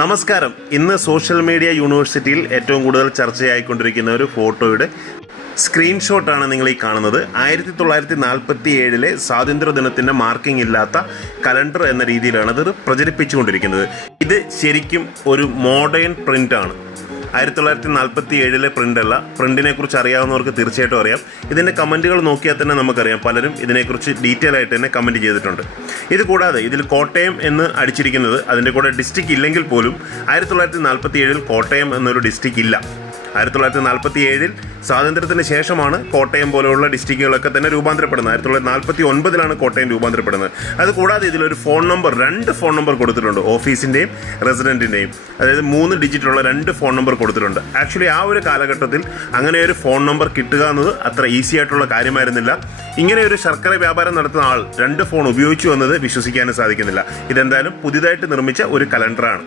നമസ്കാരം. ഇന്ന് social media യൂണിവേഴ്സിറ്റിയിൽ ഏറ്റവും കൂടുതൽ ചർച്ചയായിക്കൊണ്ടിരിക്കുന്ന ഒരു ഫോട്ടോയുടെ സ്ക്രീൻഷോട്ടാണ് നിങ്ങൾ ഈ കാണുന്നത്. 1947 സ്വാതന്ത്ര്യദിനത്തിൻ്റെ മാർക്കിംഗ് ഇല്ലാത്ത കലണ്ടർ എന്ന രീതിയിലാണ് അത് പ്രചരിപ്പിച്ചുകൊണ്ടിരിക്കുന്നത്. ഇത് ശരിക്കും ഒരു മോഡേൺ പ്രിൻ്റാണ്. 1947 പ്രിൻ്റല്ല. പ്രിൻറ്റിനെ കുറിച്ച് അറിയാവുന്നവർക്ക് തീർച്ചയായിട്ടും അറിയാം. ഇതിൻ്റെ കമൻറ്റുകൾ നോക്കിയാൽ തന്നെ നമുക്കറിയാം, പലരും ഇതിനെക്കുറിച്ച് ഡീറ്റെയിൽ ആയിട്ട് തന്നെ കമൻറ്റ് ചെയ്തിട്ടുണ്ട്. ഇത് കൂടാതെ ഇതിൽ കോട്ടയം എന്ന് അടിച്ചിരിക്കുന്നത്, അതിൻ്റെ കൂടെ ഡിസ്ട്രിക്റ്റ് ഇല്ലെങ്കിൽ പോലും 1947 കോട്ടയം എന്നൊരു ഡിസ്ട്രിക്റ്റ് ഇല്ല. 1947 സ്വാതന്ത്ര്യത്തിന് ശേഷമാണ് കോട്ടയം പോലെയുള്ള ഡിസ്ട്രിക്റ്റുകളൊക്കെ തന്നെ രൂപാന്തരപ്പെടുന്നത്. 1949 കോട്ടയം രൂപാന്തരപ്പെടുന്നത്. അതുകൂടാതെ ഇതിലൊരു ഫോൺ നമ്പർ, 2 ഫോൺ നമ്പർ കൊടുത്തിട്ടുണ്ട്, ഓഫീസിൻ്റെയും റെസിഡൻറ്റിൻ്റെയും. അതായത് 3 ഡിജിറ്റുള്ള 2 ഫോൺ നമ്പർ കൊടുത്തിട്ടുണ്ട്. ആക്ച്വലി ആ ഒരു കാലഘട്ടത്തിൽ അങ്ങനെ ഒരു ഫോൺ നമ്പർ കിട്ടുക എന്നത് അത്ര ഈസി ആയിട്ടുള്ള കാര്യമായിരുന്നില്ല. ഇങ്ങനെ ഒരു ശർക്കര വ്യാപാരം നടത്തുന്ന ആൾ 2 ഫോൺ ഉപയോഗിച്ചു എന്നത് വിശ്വസിക്കാനും സാധിക്കുന്നില്ല. ഇതെന്തായാലും പുതിയതായിട്ട് നിർമ്മിച്ച ഒരു കലണ്ടറാണ്.